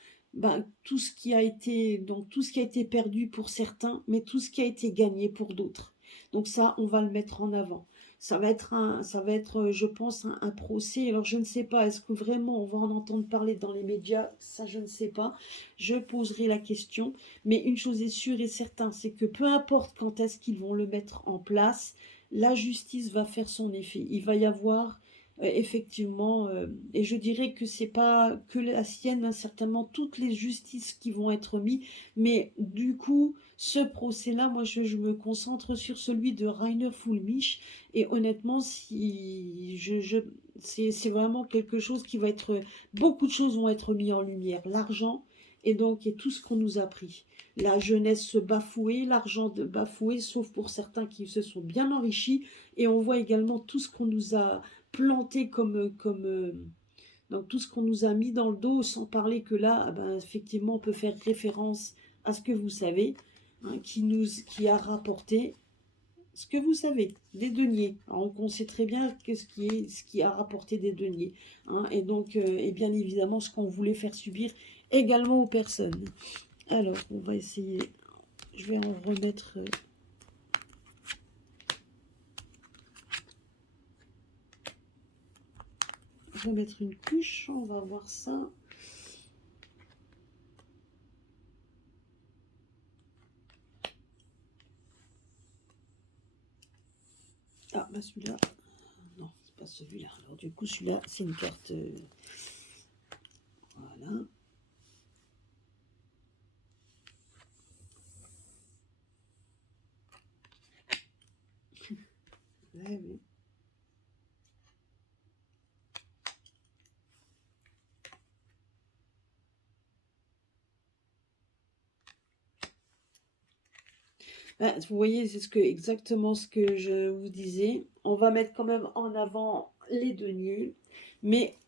tout ce qui a été, donc tout ce qui a été perdu pour certains, mais tout ce qui a été gagné pour d'autres. Donc ça, on va le mettre en avant. Ça va être, je pense, un procès. Alors, je ne sais pas, est-ce que vraiment on va en entendre parler dans les médias? Ça, je ne sais pas. Je poserai la question. Mais une chose est sûre et certaine, c'est que peu importe quand est-ce qu'ils vont le mettre en place, la justice va faire son effet. Il va y avoir effectivement, et je dirais que c'est pas que la sienne, hein, certainement toutes les justices qui vont être mises, mais du coup, ce procès-là, moi je me concentre sur celui de Rainer Fulmich, et honnêtement, c'est vraiment quelque chose qui va être, beaucoup de choses vont être mises en lumière, l'argent, et tout ce qu'on nous a pris. La jeunesse bafouée, l'argent bafoué, sauf pour certains qui se sont bien enrichis, et on voit également tout ce qu'on nous a planté donc tout ce qu'on nous a mis dans le dos, sans parler que là, effectivement, on peut faire référence à ce que vous savez, hein, qui a rapporté ce que vous savez, des deniers. Alors on sait très bien ce qui a rapporté des deniers, hein, et bien évidemment ce qu'on voulait faire subir également aux personnes. Alors, on va essayer, je vais en remettre une couche, on va voir ça. Ah, celui-là, non, c'est pas celui-là. Alors du coup, celui-là, c'est une carte, voilà. Ouais, oui. Vous voyez, c'est exactement ce que je vous disais. On va mettre quand même en avant les deniers, mais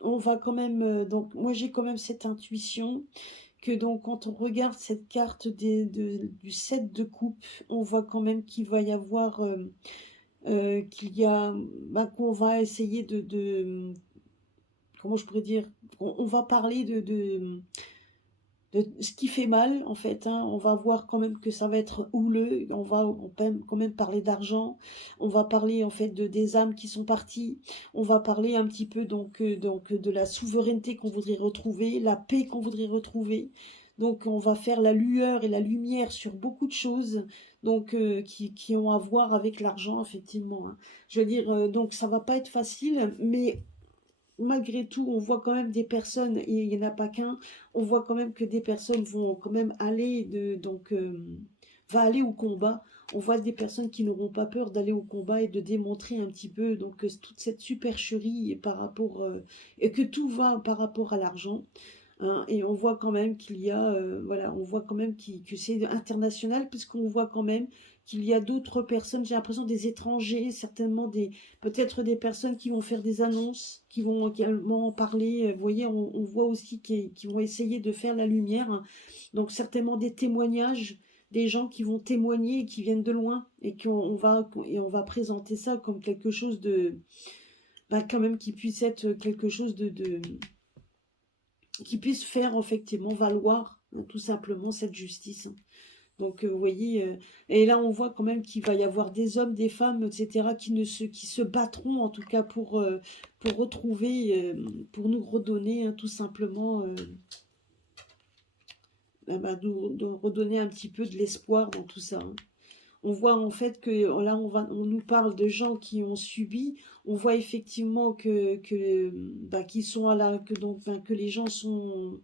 on va quand même, donc moi j'ai quand même cette intuition que donc quand on regarde cette carte du 7 de coupe, on voit quand même qu'il va y avoir, qu'il y a, qu'on va essayer comment je pourrais dire, on va parler de ce qui fait mal en fait, hein. On va voir quand même que ça va être houleux, on peut quand même parler d'argent, on va parler en fait des âmes qui sont parties, on va parler un petit peu donc de la souveraineté qu'on voudrait retrouver, la paix qu'on voudrait retrouver. Donc on va faire la lueur et la lumière sur beaucoup de choses donc qui ont à voir avec l'argent effectivement, hein. Je veux dire, donc ça va pas être facile, mais malgré tout, on voit quand même des personnes, et il n'y en a pas qu'un, on voit quand même que des personnes vont quand même va aller au combat. On voit des personnes qui n'auront pas peur d'aller au combat et de démontrer un petit peu toute cette supercherie et que tout va par rapport à l'argent, hein. Et on voit quand même qu'il y a, voilà, on voit quand même que c'est international, puisqu'on voit quand même qu'il y a d'autres personnes, j'ai l'impression des étrangers, certainement peut-être des personnes qui vont faire des annonces, qui vont également en parler. Vous voyez, on voit aussi qui vont essayer de faire la lumière, hein. Donc certainement des témoignages, des gens qui vont témoigner et qui viennent de loin, et on va présenter ça comme quelque chose quand même qui puisse être quelque chose qui puisse faire effectivement valoir, hein, tout simplement cette justice, hein. Donc, vous voyez, et là, on voit quand même qu'il va y avoir des hommes, des femmes, etc., qui se battront, en tout cas, pour retrouver, pour nous redonner, hein, tout simplement, de redonner un petit peu de l'espoir dans tout ça, hein. On voit en fait que là, on nous parle de gens qui ont subi. On voit effectivement qu'ils sont que les gens sont,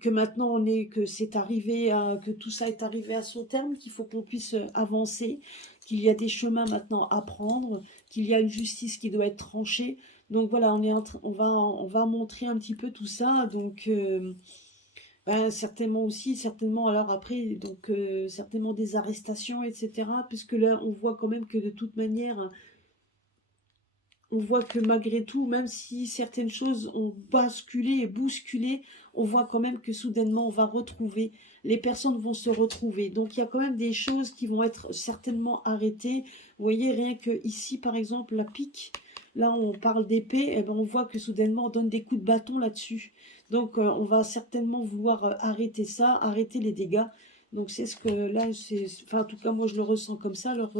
que maintenant que tout ça est arrivé à son terme, qu'il faut qu'on puisse avancer, qu'il y a des chemins maintenant à prendre, qu'il y a une justice qui doit être tranchée. Donc voilà, on va montrer un petit peu tout ça. Donc Ben, certainement aussi, certainement alors après, donc certainement des arrestations, etc. Puisque là, on voit quand même que de toute manière, on voit que malgré tout, même si certaines choses ont basculé et bousculé, on voit quand même que soudainement, on va retrouver, les personnes vont se retrouver. Donc, il y a quand même des choses qui vont être certainement arrêtées. Vous voyez, rien que ici, par exemple, la pique, là, on parle d'épée, eh ben, on voit que soudainement, on donne des coups de bâton là-dessus. Donc, on va certainement vouloir arrêter ça, arrêter les dégâts. Donc, c'est ce que là, c'est, enfin, en tout cas, moi, je le ressens comme ça. Alors,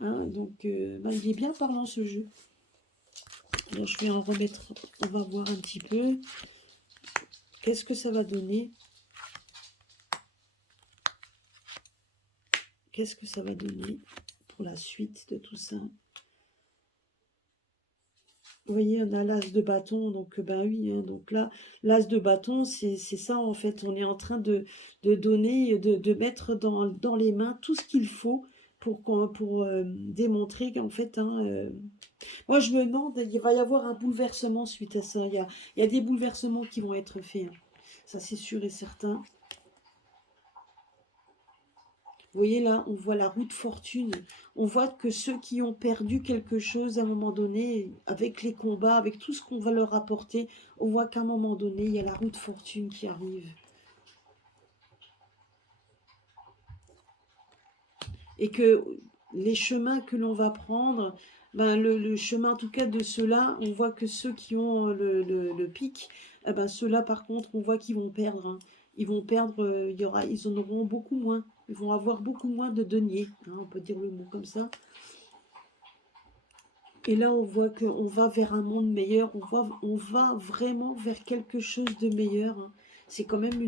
hein, donc, ben, il est bien parlant ce jeu. Alors, je vais en remettre, on va voir un petit peu. Qu'est-ce que ça va donner? Qu'est-ce que ça va donner pour la suite de tout ça? Vous voyez, on a l'as de bâton, donc ben oui, hein, donc là, l'as de bâton, c'est ça en fait. On est en train de donner, de mettre dans les mains tout ce qu'il faut pour démontrer qu'en fait, hein, moi je me demande, il va y avoir un bouleversement suite à ça. Il y a des bouleversements qui vont être faits, hein. Ça c'est sûr et certain. Vous voyez là, on voit la roue de fortune. On voit que ceux qui ont perdu quelque chose à un moment donné, avec les combats, avec tout ce qu'on va leur apporter, on voit qu'à un moment donné, il y a la roue de fortune qui arrive. Et que les chemins que l'on va prendre, ben le chemin en tout cas de ceux-là, on voit que ceux qui ont le pic, eh ben ceux-là par contre, on voit qu'ils vont perdre, hein. Ils vont perdre, ils en auront beaucoup moins. Ils vont avoir beaucoup moins de deniers, hein, on peut dire le mot comme ça. Et là, on voit qu'on va vers un monde meilleur, on va vraiment vers quelque chose de meilleur, hein. C'est quand même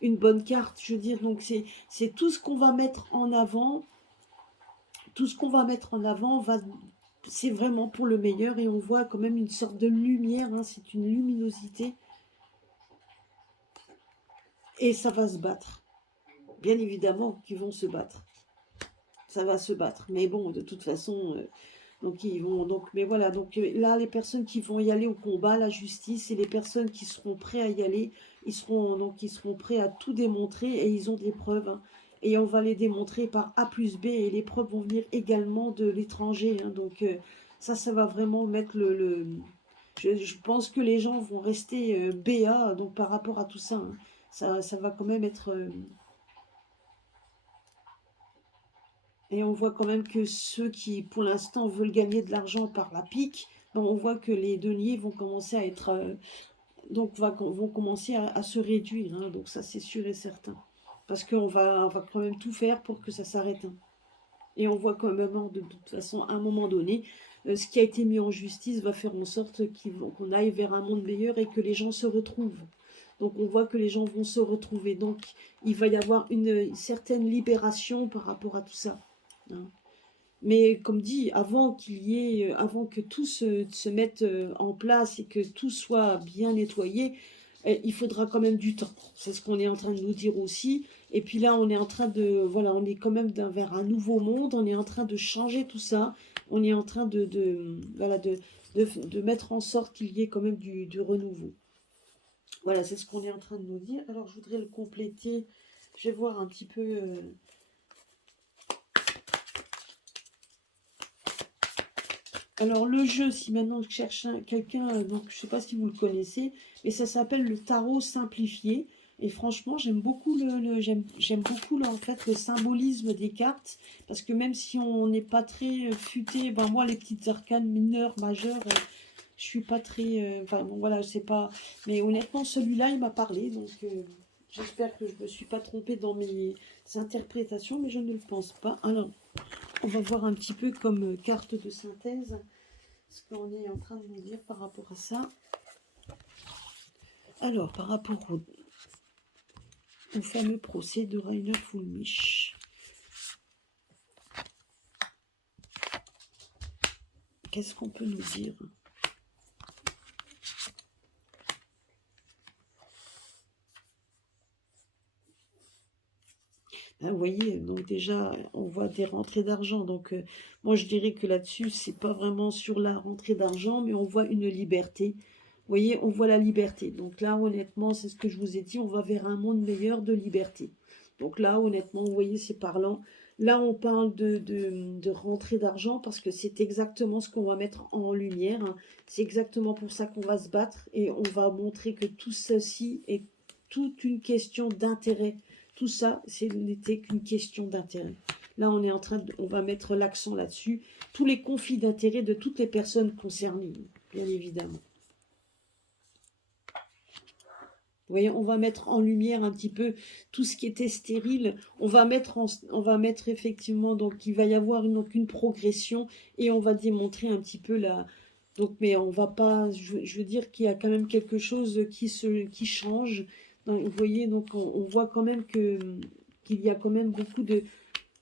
une bonne carte, je veux dire. Donc, c'est tout ce qu'on va mettre en avant. Tout ce qu'on va mettre en avant, c'est vraiment pour le meilleur. Et on voit quand même une sorte de lumière, hein, c'est une luminosité. Et ça va se battre. Bien évidemment qu'ils vont se battre. Ça va se battre. Mais bon, de toute façon... donc ils vont mais voilà, donc là les personnes qui vont y aller au combat, la justice, et les personnes qui seront prêts à y aller, ils seront prêts à tout démontrer et ils ont des preuves, hein. Et on va les démontrer par A plus B et les preuves vont venir également de l'étranger, hein. Donc ça va vraiment mettre je pense que les gens vont rester BA donc par rapport à tout ça, hein. Ça va quand même être et on voit quand même que ceux qui, pour l'instant, veulent gagner de l'argent par la pique, ben, on voit que les deniers vont commencer à être... vont commencer à se réduire, hein. Donc ça, c'est sûr et certain. Parce on va quand même tout faire pour que ça s'arrête, hein. Et on voit quand même, hein, de toute façon, à un moment donné, ce qui a été mis en justice va faire en sorte qu'on aille vers un monde meilleur et que les gens se retrouvent. Donc on voit que les gens vont se retrouver. Donc il va y avoir une certaine libération par rapport à tout ça, hein. Mais comme dit, avant que tout se mette en place et que tout soit bien nettoyé, il faudra quand même du temps. C'est ce qu'on est en train de nous dire aussi. Et puis là, on est en train voilà, on est quand même vers un nouveau monde. On est en train de changer tout ça. On est en train voilà, de mettre en sorte qu'il y ait quand même du renouveau. Voilà, c'est ce qu'on est en train de nous dire. Alors, je voudrais le compléter. Je vais voir un petit peu... Alors le jeu, si maintenant je cherche quelqu'un, donc je ne sais pas si vous le connaissez, mais ça s'appelle le tarot simplifié. Et franchement, j'aime beaucoup j'aime beaucoup là, en fait le symbolisme des cartes, parce que même si on n'est pas très futé, ben moi les petites arcanes mineures, majeures, je suis pas très, enfin bon voilà, je sais pas, mais honnêtement celui-là il m'a parlé, donc j'espère que je me suis pas trompée dans mes interprétations, mais je ne le pense pas. Alors on va voir un petit peu comme carte de synthèse ce qu'on est en train de nous dire par rapport à ça. Alors, par rapport au fameux procès de Rainer Fulmich. Qu'est-ce qu'on peut nous dire? Vous voyez, donc déjà, on voit des rentrées d'argent. Donc, moi, je dirais que là-dessus, c'est pas vraiment sur la rentrée d'argent, mais on voit une liberté. voyez, on voit la liberté. Donc là, honnêtement, c'est ce que je vous ai dit, on va vers un monde meilleur de liberté. Donc là, honnêtement, vous voyez, c'est parlant. Là, on parle de rentrée d'argent parce que c'est exactement ce qu'on va mettre en lumière, hein. C'est exactement pour ça qu'on va se battre et on va montrer que tout ceci est toute une question d'intérêt. Tout ça, n'était qu'une question d'intérêt. Là, on est en train on va mettre l'accent là-dessus. Tous les conflits d'intérêts de toutes les personnes concernées, bien évidemment. Vous voyez, on va mettre en lumière un petit peu tout ce qui était stérile. On va mettre effectivement, donc il va y avoir une progression et on va démontrer un petit peu la... Donc, mais on va pas... Je veux dire qu'il y a quand même quelque chose qui change. Donc, vous voyez, donc on voit quand même qu'il y a quand même beaucoup de...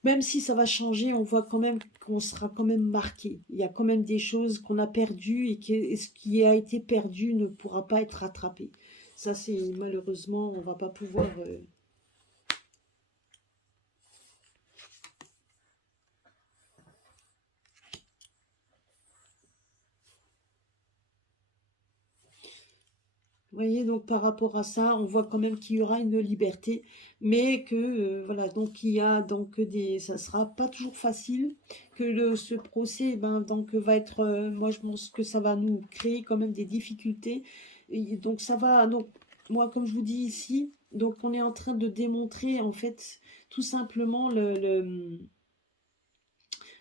Même si ça va changer, on voit quand même qu'on sera quand même marqué. Il y a quand même des choses qu'on a perdues et ce qui a été perdu ne pourra pas être rattrapé. Ça, c'est malheureusement, on va pas pouvoir... Vous voyez, donc par rapport à ça, on voit quand même qu'il y aura une liberté, mais que, voilà, donc il y a donc des... Ça sera pas toujours facile, que ce procès, ben, donc va être... moi, je pense que ça va nous créer quand même des difficultés. Et donc ça va... Donc, moi, comme je vous dis ici, donc on est en train de démontrer, en fait, tout simplement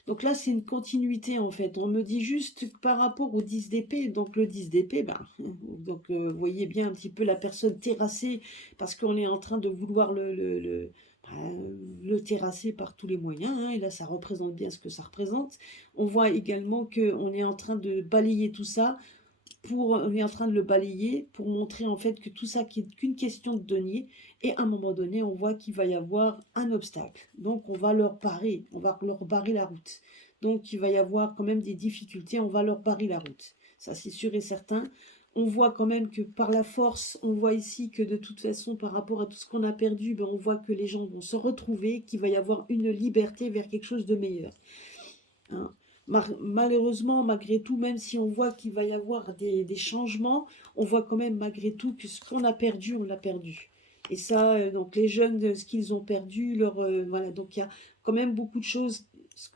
donc là, c'est une continuité en fait. On me dit juste que par rapport au 10 d'épée, donc le 10 d'épée, ben, donc vous voyez bien un petit peu la personne terrassée parce qu'on est en train de vouloir le terrasser par tous les moyens, hein, et là, ça représente bien ce que ça représente. On voit également qu'on est en train de balayer tout ça on est en train de le balayer pour montrer en fait que tout ça qui est qu'une question de denier et à un moment donné on voit qu'il va y avoir un obstacle, donc on va leur barrer la route, donc il va y avoir quand même des difficultés, on va leur barrer la route, ça c'est sûr et certain. On voit quand même que par la force, on voit ici que de toute façon par rapport à tout ce qu'on a perdu, ben, on voit que les gens vont se retrouver, qu'il va y avoir une liberté vers quelque chose de meilleur, hein. Malheureusement, malgré tout, même si on voit qu'il va y avoir des changements, on voit quand même malgré tout que ce qu'on a perdu, on l'a perdu. Et ça, donc les jeunes, ce qu'ils ont perdu, voilà, donc il y a quand même beaucoup de choses.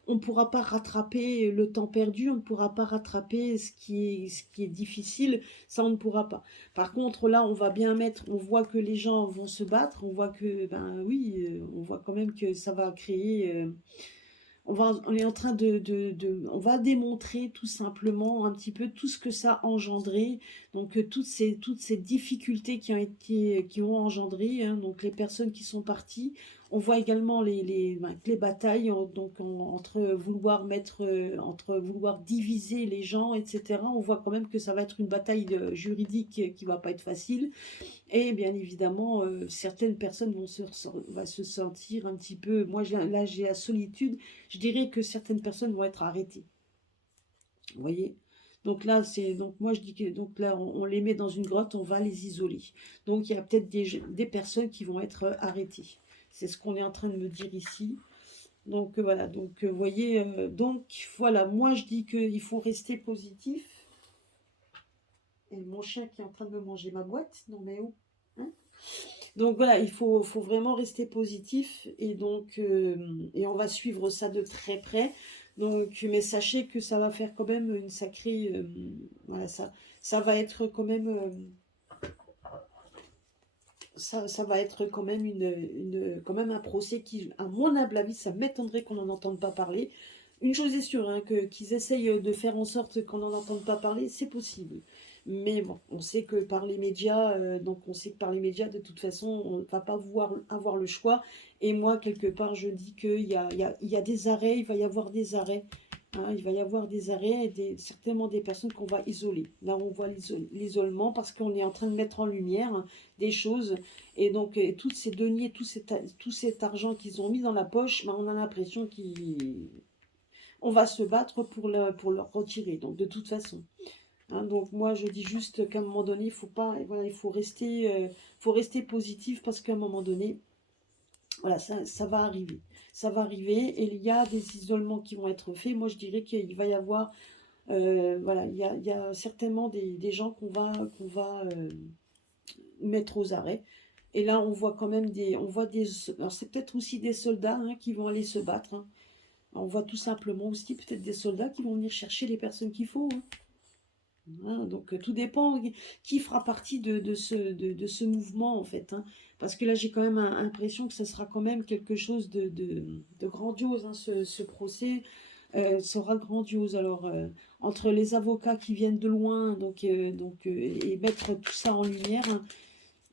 On ne pourra pas rattraper le temps perdu, on ne pourra pas rattraper ce qui est difficile, ça on ne pourra pas. Par contre, là, on va bien mettre, on voit que les gens vont se battre, on voit que, ben oui, on voit quand même que ça va créer... on est en train on va démontrer tout simplement un petit peu tout ce que ça a engendré, donc toutes ces difficultés qui ont engendré, hein, donc les personnes qui sont parties. On voit également les batailles, entre vouloir diviser les gens, etc. On voit quand même que ça va être une bataille juridique qui va pas être facile. Et bien évidemment, certaines personnes va se sentir un petit peu... Moi, là, j'ai la solitude. Je dirais que certaines personnes vont être arrêtées. Vous voyez? Donc là, donc moi, je dis que donc là, on les met dans une grotte, on va les isoler. Donc, il y a peut-être des personnes qui vont être arrêtées. C'est ce qu'on est en train de me dire ici. Donc, voilà. Donc, vous voyez, donc, voilà. Moi, je dis qu'il faut rester positif. Et mon chien qui est en train de me manger ma boîte. Non, mais où? Hein. Donc voilà, il faut vraiment rester positif et donc et on va suivre ça de très près. Donc, mais sachez que ça va faire quand même une sacrée, voilà, ça va être quand même, ça va être quand même quand même un procès qui, à mon humble avis, ça m'étonnerait qu'on n'en entende pas parler. Une chose est sûre, hein, qu'ils essayent de faire en sorte qu'on n'en entende pas parler, c'est possible. Mais bon, on sait que par les médias, de toute façon, on ne va pas avoir le choix. Et moi, quelque part, je dis qu'il y a des arrêts, il va y avoir des arrêts, hein, il va y avoir des arrêts et certainement des personnes qu'on va isoler. Là, on voit l'isolement parce qu'on est en train de mettre en lumière, hein, des choses. Et donc, toutes ces deniers, tout cet argent qu'ils ont mis dans la poche, ben, on a l'impression qu'on va se battre pour leur retirer. Donc, de toute façon. Hein, donc moi je dis juste qu'à un moment donné, il faut pas, voilà, faut rester positif parce qu'à un moment donné, voilà, ça va arriver. Ça va arriver et il y a des isolements qui vont être faits. Moi je dirais qu'il va y avoir Voilà, il y a certainement des gens qu'on va mettre aux arrêts. Et là, on voit quand même on voit des, alors c'est peut-être aussi des soldats hein, qui vont aller se battre. Hein. On voit tout simplement aussi peut-être des soldats qui vont venir chercher les personnes qu'il faut. Hein. Hein, donc tout dépend qui fera partie de ce mouvement en fait. Hein. Parce que là, j'ai quand même l'impression que ce sera quand même quelque chose de grandiose. Hein, ce procès sera grandiose. Alors, entre les avocats qui viennent de loin et mettre tout ça en lumière, hein,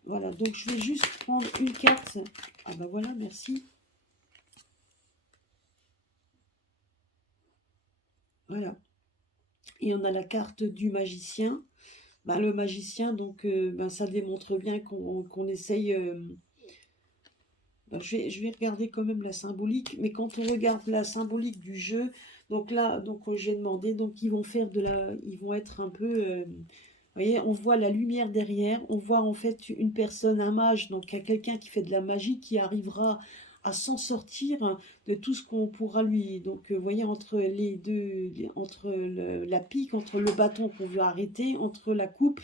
voilà, donc je vais juste prendre une carte. Ah bah voilà, merci. Voilà. Et on a la carte du magicien. Ben, le magicien, donc ben, ça démontre bien qu'on essaye. Ben, je vais regarder quand même la symbolique, mais quand on regarde la symbolique du jeu, donc là, donc j'ai demandé, donc ils vont faire ils vont être un peu, vous voyez, on voit la lumière derrière, on voit en fait une personne, un mage, donc quelqu'un qui fait de la magie, qui arrivera à s'en sortir de tout ce qu'on pourra lui. Donc, vous voyez, entre les deux, entre la pique, entre le bâton qu'on veut arrêter, entre la coupe,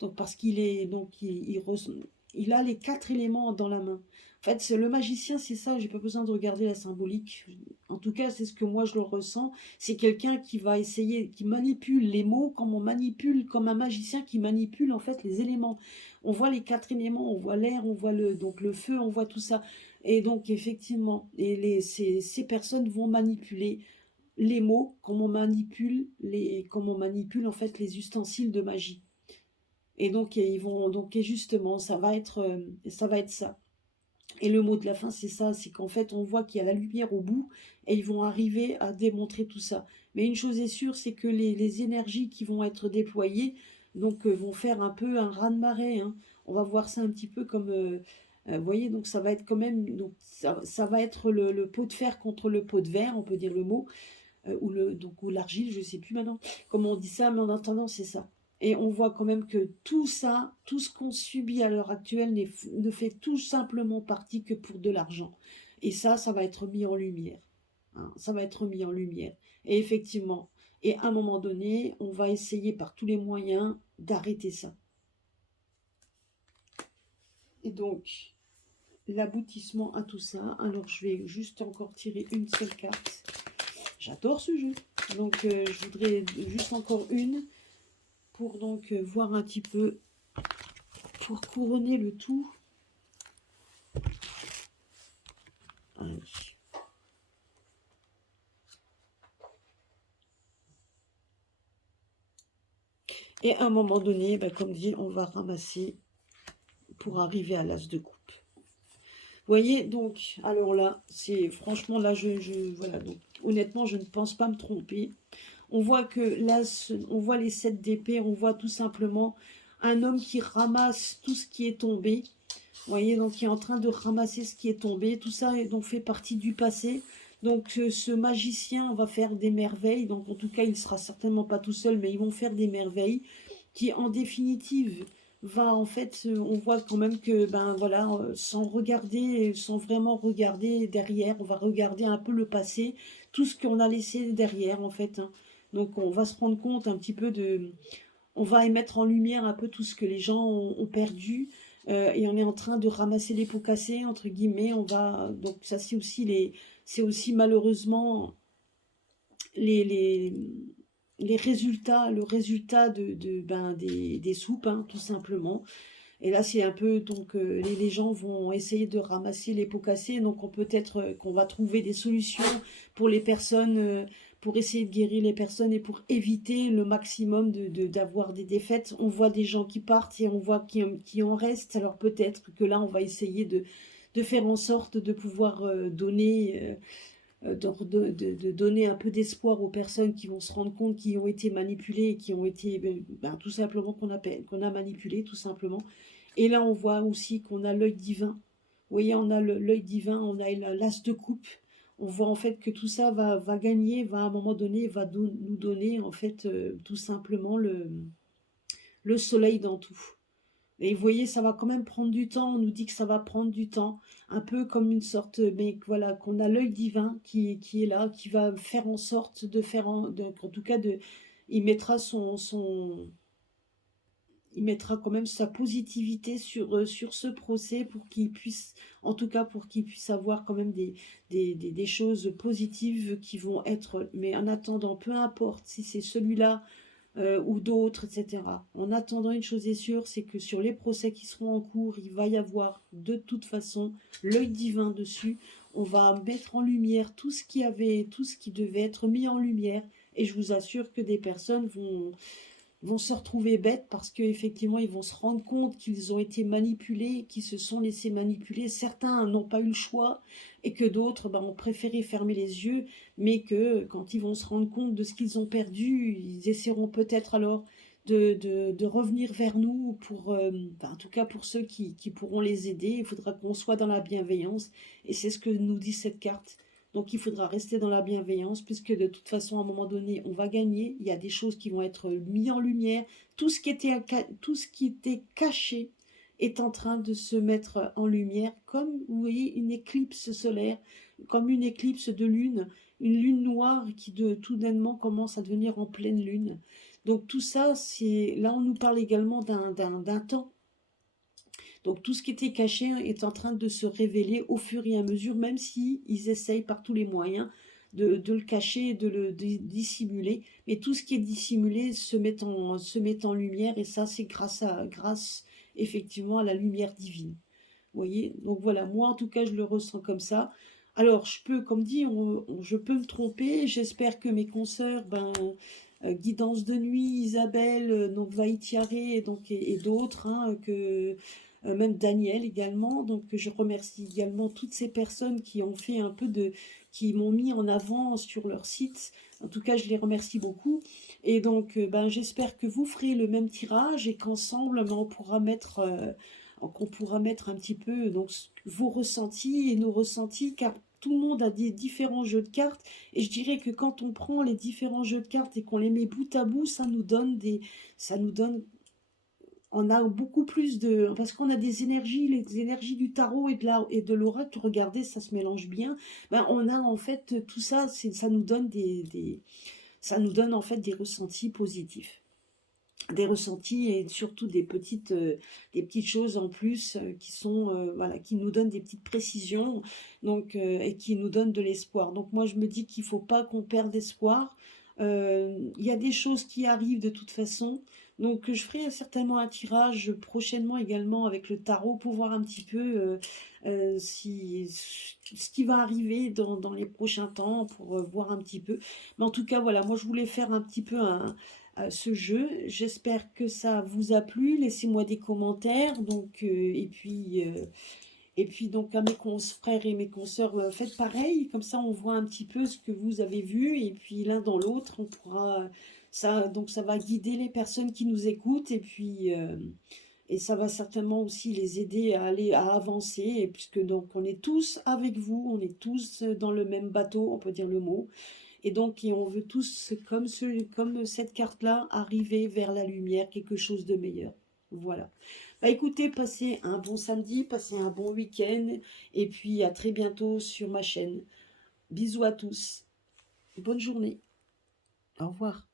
donc parce qu'il est, donc il a les 4 éléments dans la main. En fait, le magicien, c'est ça, j'ai pas besoin de regarder la symbolique. En tout cas, c'est ce que moi je le ressens. C'est quelqu'un qui va essayer, qui manipule les mots comme on manipule, comme un magicien qui manipule en fait les éléments. On voit les 4 éléments, on voit l'air, on voit donc le feu, on voit tout ça. Et donc effectivement, ces personnes vont manipuler les mots comme on manipule comme on manipule en fait les ustensiles de magie. Et donc ils vont donc et justement ça va être ça. Et le mot de la fin, c'est ça, c'est qu'en fait, on voit qu'il y a la lumière au bout et ils vont arriver à démontrer tout ça. Mais une chose est sûre, c'est que les énergies qui vont être déployées donc, vont faire un peu un raz-de-marée. Hein. On va voir ça un petit peu comme... vous voyez, donc ça va être quand même... Donc, ça va être le pot de fer contre le pot de verre, on peut dire le mot ou l'argile, je ne sais plus maintenant comment on dit ça, mais en attendant, c'est ça. Et on voit quand même que tout ça, tout ce qu'on subit à l'heure actuelle ne fait tout simplement partie que pour de l'argent. Et ça va être mis en lumière. Hein, ça va être mis en lumière. Et effectivement, et à un moment donné, on va essayer par tous les moyens d'arrêter ça. Et donc, l'aboutissement à tout ça, alors je vais juste encore tirer une seule carte. J'adore ce jeu. Donc, je voudrais juste encore une pour donc voir un petit peu, pour couronner le tout. Allez. Et à un moment donné, bah, comme dit, on va ramasser pour arriver à l'as de coupe. Vous voyez, donc, alors là, c'est franchement, là, voilà, donc, honnêtement, je ne pense pas me tromper. On voit que l'as, on voit les 7 d'épée, on voit tout simplement un homme qui ramasse tout ce qui est tombé. Vous voyez, donc qui est en train de ramasser ce qui est tombé. Tout ça donc fait partie du passé. Donc ce magicien va faire des merveilles. Donc en tout cas, il ne sera certainement pas tout seul, mais ils vont faire des merveilles qui en définitive va en fait, on voit quand même que ben voilà, sans regarder, sans vraiment regarder derrière, on va regarder un peu le passé, tout ce qu'on a laissé derrière en fait. Hein. Donc on va se rendre compte un petit peu on va mettre en lumière un peu tout ce que les gens ont perdu et on est en train de ramasser les pots cassés entre guillemets. On va donc ça c'est aussi malheureusement les, les, les résultats, le résultat des soupes hein, tout simplement. Et là, c'est un peu, donc, les gens vont essayer de ramasser les pots cassés. Donc, on peut-être qu'on va trouver des solutions pour les personnes, pour essayer de guérir les personnes et pour éviter le maximum d'avoir des défaites. On voit des gens qui partent et on voit qui en restent. Alors, peut-être que là, on va essayer de faire en sorte de pouvoir donner de donner un peu d'espoir aux personnes qui vont se rendre compte qui ont été manipulées et qui ont été tout simplement qu'on a manipulé tout simplement. Et là on voit aussi qu'on a l'œil divin. Vous voyez, on a l'œil divin, on a l'as de coupe. On voit en fait que tout ça va gagner, va à un moment donné, nous donner en fait tout simplement le soleil dans tout. Et vous voyez, ça va quand même prendre du temps. On nous dit que ça va prendre du temps. Un peu comme une sorte, mais voilà, qu'on a l'œil divin qui est là, qui va faire en sorte de faire, en tout cas, il mettra il mettra quand même sa positivité sur ce procès pour qu'il puisse, en tout cas pour qu'il puisse avoir quand même des choses positives qui vont être, mais en attendant, peu importe si c'est celui-là ou d'autres, etc. En attendant, une chose est sûre, c'est que sur les procès qui seront en cours, il va y avoir de toute façon l'œil divin dessus. On va mettre en lumière tout ce qui devait être mis en lumière, et je vous assure que des personnes vont se retrouver bêtes parce qu'effectivement, ils vont se rendre compte qu'ils ont été manipulés, qu'ils se sont laissés manipuler. Certains n'ont pas eu le choix et que d'autres ont préféré fermer les yeux, mais que quand ils vont se rendre compte de ce qu'ils ont perdu, ils essaieront peut-être alors de revenir vers nous pour, en tout cas pour ceux qui pourront les aider. Il faudra qu'on soit dans la bienveillance et c'est ce que nous dit cette carte. Donc il faudra rester dans la bienveillance puisque de toute façon, à un moment donné, on va gagner. Il y a des choses qui vont être mises en lumière. Tout ce qui était caché est en train de se mettre en lumière, comme, vous voyez, une éclipse solaire, comme une éclipse de lune, une lune noire qui tout d'ainement commence à devenir en pleine lune. Donc tout ça, là on nous parle également d'un temps. Donc tout ce qui était caché est en train de se révéler au fur et à mesure, même si ils essayent par tous les moyens de le cacher et de le dissimuler. Mais tout ce qui est dissimulé se met en lumière, et ça c'est grâce effectivement à la lumière divine. Vous voyez? Donc voilà, moi en tout cas je le ressens comme ça. Alors je peux, comme dit, je peux me tromper. J'espère que mes consoeurs, Guidance de Nuit, Isabelle, donc Vaïtiaré et d'autres, hein, même Daniel également. Donc je remercie également toutes ces personnes qui ont fait un peu qui m'ont mis en avant sur leur site. En tout cas, je les remercie beaucoup. Et donc, j'espère que vous ferez le même tirage et qu'ensemble, qu'on pourra mettre un petit peu donc vos ressentis et nos ressentis, car tout le monde a des différents jeux de cartes. Et je dirais que quand on prend les différents jeux de cartes et qu'on les met bout à bout, ça nous donne on a beaucoup plus de... Parce qu'on a des énergies, les énergies du tarot et de l'oracle, regardez, ça se mélange bien. On a en fait tout ça, ça nous donne ça nous donne en fait des ressentis positifs. Des ressentis et surtout des petites choses en plus qui sont, voilà, qui nous donnent des petites précisions donc, et qui nous donnent de l'espoir. Donc moi je me dis qu'il ne faut pas qu'on perde espoir. Il y a des choses qui arrivent de toute façon. Donc je ferai certainement un tirage prochainement également avec le tarot pour voir un petit peu ce qui va arriver dans les prochains temps, pour voir un petit peu. Mais en tout cas, voilà, moi je voulais faire un petit peu ce jeu. J'espère que ça vous a plu. Laissez-moi des commentaires. Donc, et puis donc à mes frères et mes consoeurs, faites pareil. Comme ça, on voit un petit peu ce que vous avez vu. Et puis l'un dans l'autre, on pourra... donc ça va guider les personnes qui nous écoutent. Et puis... et ça va certainement aussi les aider à avancer, et puisque donc on est tous avec vous, on est tous dans le même bateau, on peut dire le mot. Et donc, on veut tous, comme cette carte-là, arriver vers la lumière, quelque chose de meilleur. Voilà. Écoutez, passez un bon samedi, passez un bon week-end, et puis à très bientôt sur ma chaîne. Bisous à tous. Bonne journée. Au revoir.